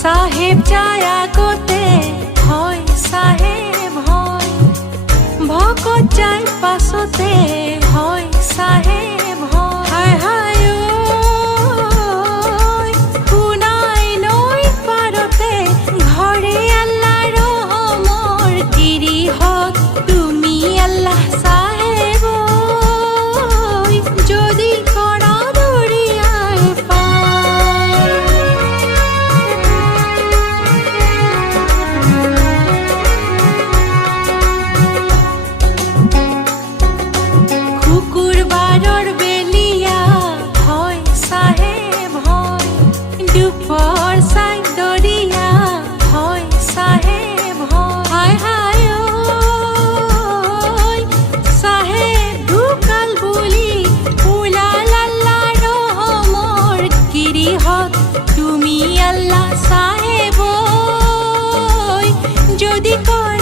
সাহেব যায় আগতে হয় সাহেব হয়, ভকত যায় পাছতে হয় সাহেব হয়। হায় হায় ঐ শুনাই নৈ পাৰতে ঘৰে আল্লাহ ৰহমৰ গিৰিহত তুমি আল্লাহ সাহেব ঐ, যদি কৰা দৰিয়াই পাৰ। শুকুৰবাৰৰ বেলিয়া হয় সাহেব হয়, দুপৰ চাই দৰিয়া হয় সাহেব হয়। হায় হায় ঐ সাহেব ঢুকাল বুলি ওলাল আল্লাহ ৰহমৰ গিৰিহত তুমি আল্লাহ সাহেব ঐ, যদি কৰা